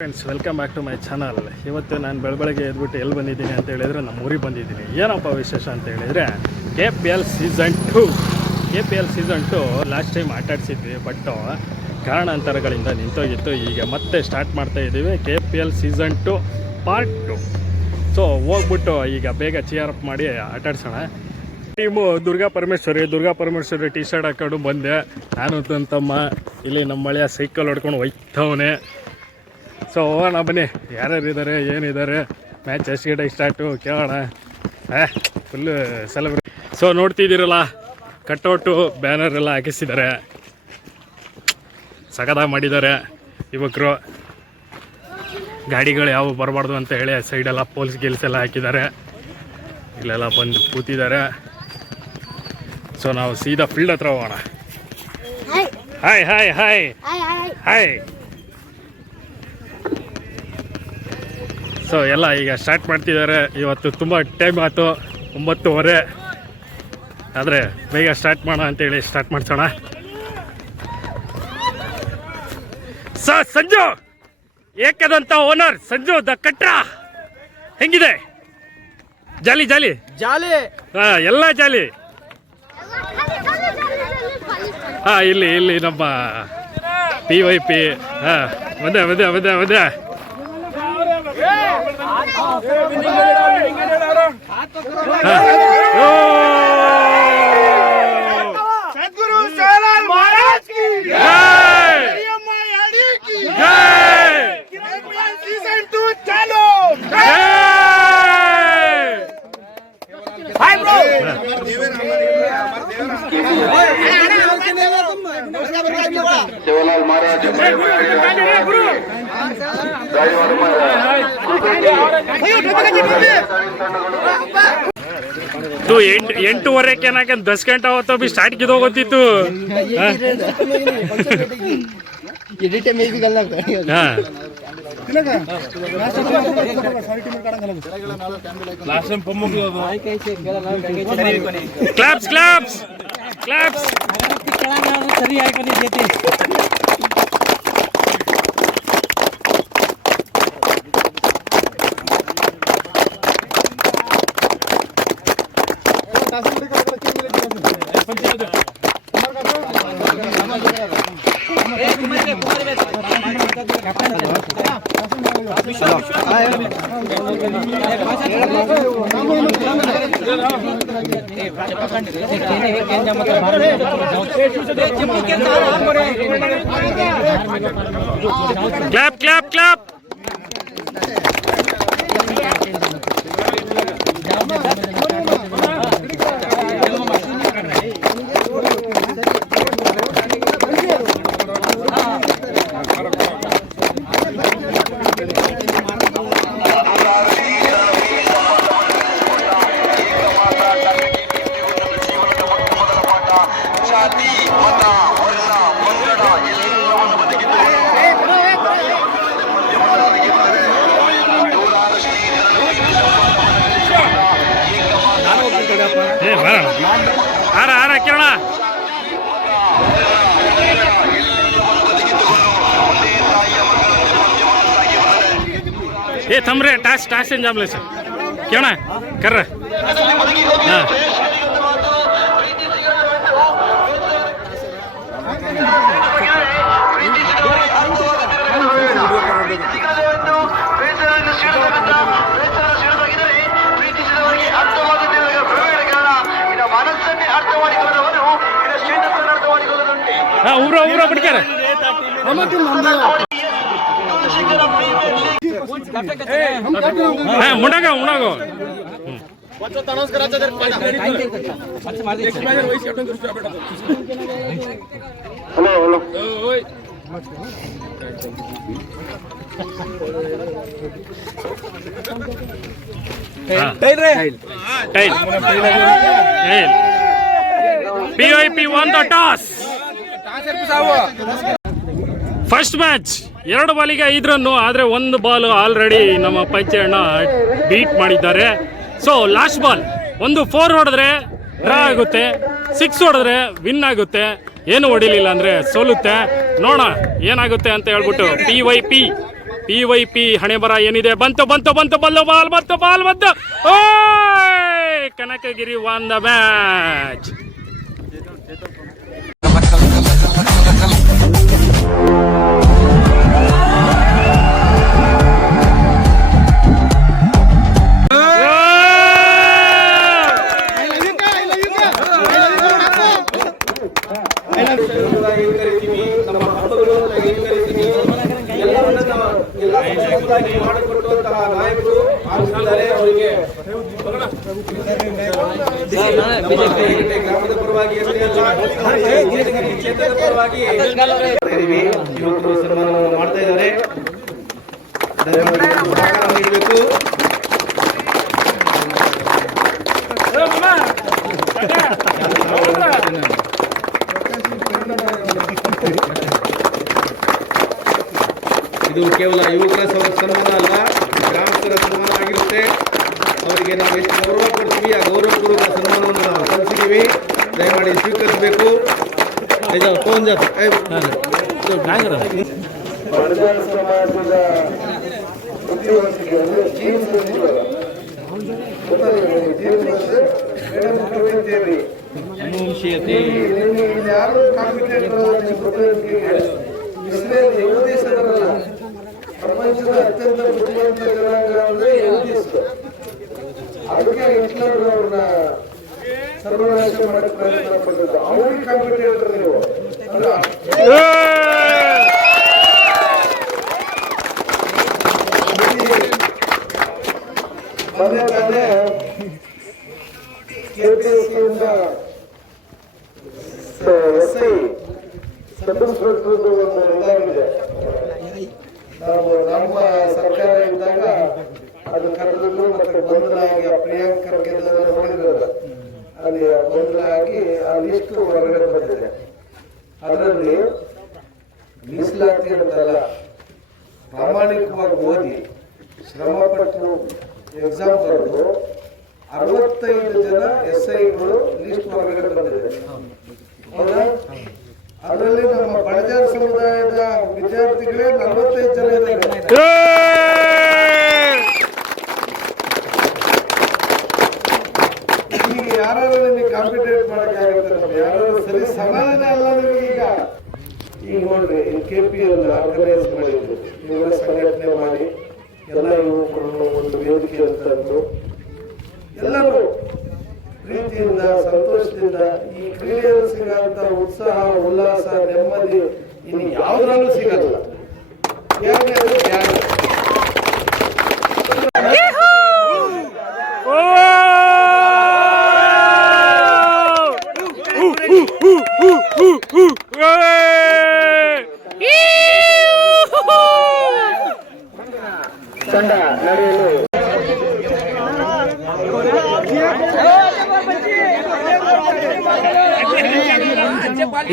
Friends, welcome back to my channel. ಇವತ್ತು ನಾನು ಬೆಳಗ್ಗೆ ಎದ್ಬಿಟ್ಟು ಎಲ್ಲಿ ಬಂದಿದ್ದೀನಿ ಅಂತ ಹೇಳಿದರೆ ನಮ್ಮ ಊರಿಗೆ ಬಂದಿದ್ದೀನಿ. ಏನಪ್ಪ ವಿಶೇಷ ಅಂತ ಹೇಳಿದರೆ KPL ಸೀಸನ್ 2 ಲಾಸ್ಟ್ ಟೈಮ್ ಆಟಾಡಿಸಿದ್ವಿ, ಬಟ್ ಕಾರಣಾಂತರಗಳಿಂದ ನಿಂತೋಗಿತ್ತು. ಈಗ ಮತ್ತೆ ಸ್ಟಾರ್ಟ್ ಮಾಡ್ತಾ ಇದ್ದೀವಿ KPL ಸೀಸನ್ 2 ಪಾರ್ಟ್ 2. ಸೊ ಹೋಗ್ಬಿಟ್ಟು ಈಗ ಬೇಗ ಚಿಯರ್ ಅಪ್ ಮಾಡಿ ಆಟಾಡ್ಸೋಣ. Team Durga Parameshwari T shirt ಹಾಕೊಂಡು ಬಂದೆ. ನಾನು ತಮ್ಮ ಇಲ್ಲಿ ನಮ್ಮ ಮಳೆಯ ಸೈಕಲ್ ಹೊಡ್ಕೊಂಡು ಹೋಯ್ತವನೇ. ಸೊ ಹೋಗೋಣ ಬನ್ನಿ, ಯಾರ್ಯಾರು ಇದ್ದಾರೆ ಏನಿದ್ದಾರೆ, ಮ್ಯಾಚ್ ಎಷ್ಟು ಗಂಟೆಗೆ ಸ್ಟಾರ್ಟು ಕೇಳೋಣ. Full celebrate. So ನೋಡ್ತಿದ್ದೀರಲ್ಲ, cutout banner ಎಲ್ಲ ಹಾಕಿಸಿದ್ದಾರೆ, ಸಖತ್ತಾಗಿ ಮಾಡಿದ್ದಾರೆ ಯುವಕರು. ಗಾಡಿಗಳು ಯಾವ ಬರಬಾರ್ದು ಅಂತ ಹೇಳಿ ಸೈಡೆಲ್ಲ ಪೋಲ್ಸ್ ಎಲ್ಲ ಹಾಕಿದ್ದಾರೆ. ಇಲ್ಲೆಲ್ಲ ಬಂದು ಕೂತಿದ್ದಾರೆ. ಸೊ ನಾವು ಸೀದಾ ಫೀಲ್ಡ್ ಹತ್ರ ಹೋಗೋಣ. Hi hi hi hi. So ಎಲ್ಲ ಈಗ ಸ್ಟಾರ್ಟ್ ಮಾಡ್ತಿದ್ದಾರೆ. ಇವತ್ತು ತುಂಬ ಟೈಮ್ ಆಯಿತು, 9:30. ಆದರೆ ಬೇಗ ಸ್ಟಾರ್ಟ್ ಮಾಡೋಣ ಅಂತೇಳಿ ಸ್ಟಾರ್ಟ್ ಮಾಡ್ಸೋಣ. ಸಂಜು ಏಕದಂತ ಓನರ್ ಸಂಜು ದ ಕಟ್ರ ಹೆಂಗಿದೆ? ಜಾಲಿ ಜಾಲಿ ಜಾಲಿ, ಎಲ್ಲ ಜಾಲಿ. ಇಲ್ಲಿ ನಮ್ಮ PYP ಮದ್ದೆ सदगुरु सालाल महाराज की जय, की जय, KPL सीजन 2 चालू जय। हाय ब्रो, सेवालाल महाराज तू 8:30 के ना 10 घंटा हो तो भी स्टार्ट किधर होती तू? क्लैप्स सरी आइकन देती. क्लैप. आरा किरण ये थमरे टास जामले से क्यों ना कर रहे. हाँ ಊರ ಬಿಡ್ತಾರೆ. ಮುಣಾಗೋ hello PYP won the toss. First match 2 ಬಾಲಿಗೆ 5 ರನ್ನು, ಆದರೆ 1 ಬಾಲ್ ಆಲ್ರೆಡಿ ನಮ್ಮ ಪಂಚಣ್ಣ ಬೀಟ್ ಮಾಡಿದ್ದಾರೆ. ಸೊ ಲಾಸ್ಟ್ ಬಾಲ್ ಒಂದು 4 ಹೊಡೆದ್ರೆ ಡ್ರಾ ಆಗುತ್ತೆ, 6 ಹೊಡೆದ್ರೆ ವಿನ್ ಆಗುತ್ತೆ, ಏನು ಹೊಡಿಲಿಲ್ಲ ಅಂದರೆ ಸೋಲುತ್ತೆ. ನೋಡೋಣ ಏನಾಗುತ್ತೆ ಅಂತ ಹೇಳ್ಬಿಟ್ಟು PYP PYP ಹಣೆ ಬರ ಏನಿದೆ. ಬಂತು ಬಂತು ಬಂತು ಬಲ್ಲು ಬಾಲ್ ಬಂತು ಬಾಲ್ ಬಂತು. ಓಯ್ ಕನಕಗಿರಿ ವಾನ್ ದ ಮ್ಯಾಚ್. ಮಾಡಿಕೊಟ್ಟಂತಹ ನಾಯಕರು ಆಗಿದ್ದಾರೆ. ಅವರಿಗೆ ಗ್ರಾಮದ ಪರವಾಗಿ ಕ್ಷೇತ್ರದ ಪರವಾಗಿ ಯುವಕರು ಸನ್ಮಾನವನ್ನು ಮಾಡ್ತಾ ಇದ್ದಾರೆ. ನೀಡಬೇಕು. ಇದು ಕೇವಲ ಯುವಕರ ಸನ್ಮಾನ ಅಲ್ಲ, ಗ್ರಾಮಸ್ಥರ ಸನ್ಮಾನ ಆಗಿರುತ್ತೆ. ಅವರಿಗೆ ನಾವು ಎಷ್ಟು ಗೌರವ ಕೊಡ್ತೀವಿ ಆ ಗೌರವಪೂರ್ವಕ ಸನ್ಮಾನವನ್ನು ನಾವು ಸಲ್ಲಿಸಿದ್ದೀವಿ. ದಯಮಾಡಿ ಸ್ವೀಕರಿಸಬೇಕು. ಸಮಾಜದ ಯಾರು ಯಹೂದಿಸರಲ್ಲ, ಪ್ರಪಂಚದ ಅತ್ಯಂತ ಬುದ್ಧಿವಂತ ಜನಾಂಗ ಅಂದ್ರೆ ಯಹೂದಿಸರು. ಅದಕ್ಕೆ ಹಿಟ್ಲರ್ ಅವ್ರನ್ನ ಸರ್ವನಾಶ ಮಾಡಕ್ಕೆ ಪ್ರಯತ್ನ ಪಟ್ಟಿದ್ದು. ಅವ್ರಿಗೆ ಕಾಂಪಿಟೇಟರ್ ನೀವು ಮೊನ್ನೆ ತಾನೇ KPSCಯಿಂದ SI ಸಬ್ ಇನ್ಸ್ಪೆಕ್ಟರ್ ಒಂದು ಇದಾಗಿದೆ. ನಾವು ನಮ್ಮ ಸರ್ಕಾರ ಇದ್ದಾಗ ಅದು ಕರೆದಿದ್ದು ಮತ್ತೆ ಗೊಂದಲ ಆಗಿ ಪ್ರಿಯಾಂಕ ನೋಡಿದ್ರಲ್ಲ, ಅಲ್ಲಿ ಗೊಂದಲ ಆಗಿ ಆ ಲಿಸ್ಟ್ ಹೊರಗಡೆ ಬಂದಿದೆ. ಅದರಲ್ಲಿ ಮೀಸಲಾತಿ ಅಂತಲ್ಲ, ಪ್ರಾಮಾಣಿಕವಾಗಿ ಓದಿ ಶ್ರಮಪಟ್ಟು ಎಕ್ಸಾಮ್ ಬರೆದು 65 ಜನ SIಗಳು ಲಿಸ್ಟ್ ಹೊರಗಡೆ ಬಂದಿದೆ. ಹೌದಾ? ಅದರಲ್ಲಿ ನಮ್ಮ ಬಣಜಾರ ಸಮುದಾಯದ ವಿದ್ಯಾರ್ಥಿಗಳೇ 45 ಜನ ಇದ್ದಾರೆ. ಈಗ ಯಾರು ನಿಮಗೆ ಕಾಂಪಿಟೇಟ್ ಮಾಡಕ್ಕಾಗುತ್ತೆ? ನಮ್ಗೆ ಯಾರು ಸರಿ ಸಮಾಧಾನ ಅಲ್ಲ ನಿಮಗೆ. ಈಗ ನೋಡ್ರಿ, KPL ಆರ್ಗನೈಸ್ ಮಾಡಿದ್ರು, ಯುವ ಸಂಘಟನೆ ಮಾಡಿ ಎಲ್ಲ ಯುವಕರನ್ನು ಒಂದು ವೇದಿಕೆ ಅಂತಂದು ಎಲ್ಲರೂ ಪ್ರೀತಿಯಿಂದ ಸಂತೋಷದಿಂದ ಈ ಕ್ರೀಡೆಯಲ್ಲಿ ಸಿಗುವಂತ ಉತ್ಸಾಹ, ಉಲ್ಲಾಸ, ನೆಮ್ಮದಿ ಇನ್ನು ಯಾವುದ್ರಲ್ಲೂ ಸಿಗಲ್ಲ. ತಂಡ ನಡೆಯಲು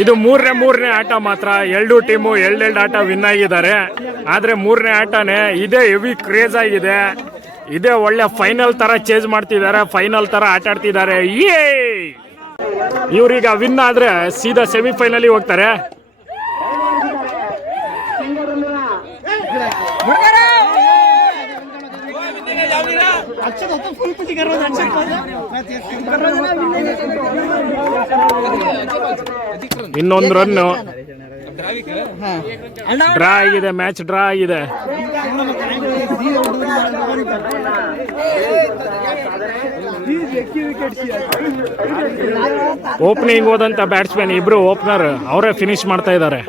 ಇದು ಮೂರನೇ ಆಟ ಮಾತ್ರ. 2 ಟೀಮು 2 ಆಟ ವಿನ್ ಆಗಿದ್ದಾರೆ. ಆದರೆ ಮೂರನೇ ಆಟನೇ ಇದೇ ಹೆವಿ ಕ್ರೇಜ್ ಆಗಿದೆ. ಇದೇ ಒಳ್ಳೆ ಫೈನಲ್ ತರ ಚೇಂಜ್ ಮಾಡ್ತಿದ್ದಾರೆ, ಫೈನಲ್ ತರ ಆಟ ಆಡ್ತಿದ್ದಾರೆ. ಇವ್ರೀಗ ವಿನ್ ಆದ್ರೆ ಸೀದಾ ಸೆಮಿಫೈನಲ್ ಹೋಗ್ತಾರೆ. ಇನ್ನೊಂದು ರನ್ ಡ್ರಾ ಆಗಿದೆ, ಮ್ಯಾಚ್ ಡ್ರಾ ಆಗಿದೆ. ಓಪನಿಂಗ್ ಹೋದಂತ ಬ್ಯಾಟ್ಸ್ಮನ್ ಇಬ್ರು ಓಪನರ್ ಅವರೇ ಫಿನಿಶ್ ಮಾಡ್ತಾ ಇದ್ದಾರೆ.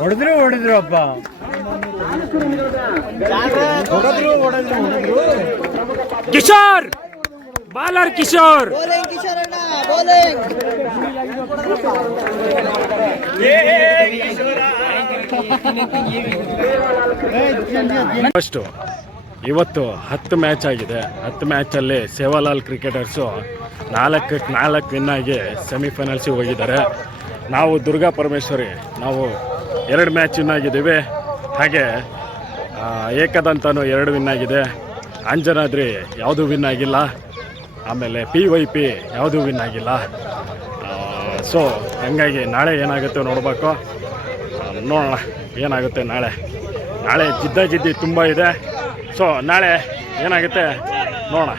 ಹೊಡೆದ್ರು ಅಪ್ಪ ಕಿಶೋರ್ ಬಾಲರ್ ಕಿಶೋರ್ ಫಸ್ಟು ಇವತ್ತು 10 ಮ್ಯಾಚ್ ಆಗಿದೆ. 10 ಮ್ಯಾಚಲ್ಲಿ ಸೇವಾಲಾಲ್ ಕ್ರಿಕೆಟರ್ಸು 4-4 ವಿನ್ ಆಗಿ ಸೆಮಿಫೈನಲ್ಸಿಗೆ ಹೋಗಿದ್ದಾರೆ. ನಾವು ದುರ್ಗಾ ಪರಮೇಶ್ವರಿ ನಾವು 2 ಮ್ಯಾಚ್ ವಿನ್ ಆಗಿದ್ದೀವಿ. ಹಾಗೆ ಏಕದಂತನೂ 2 ವಿನ್ ಆಗಿದೆ. ಅಂಜನಾದ್ರಿ ಯಾವುದೂ ವಿನ್ ಆಗಿಲ್ಲ. ಆಮೇಲೆ PYP ಯಾವುದೂ ವಿನ್ ಆಗಿಲ್ಲ. ಸೊ ಹಂಗಾಗಿ ನಾಳೆ ಏನಾಗುತ್ತೆ ನೋಡಬೇಕು. ನೋಡೋಣ ಏನಾಗುತ್ತೆ ನಾಳೆ ಜಿದ್ದಿ ತುಂಬ ಇದೆ. ಸೊ ನಾಳೆ ಏನಾಗುತ್ತೆ ನೋಡೋಣ.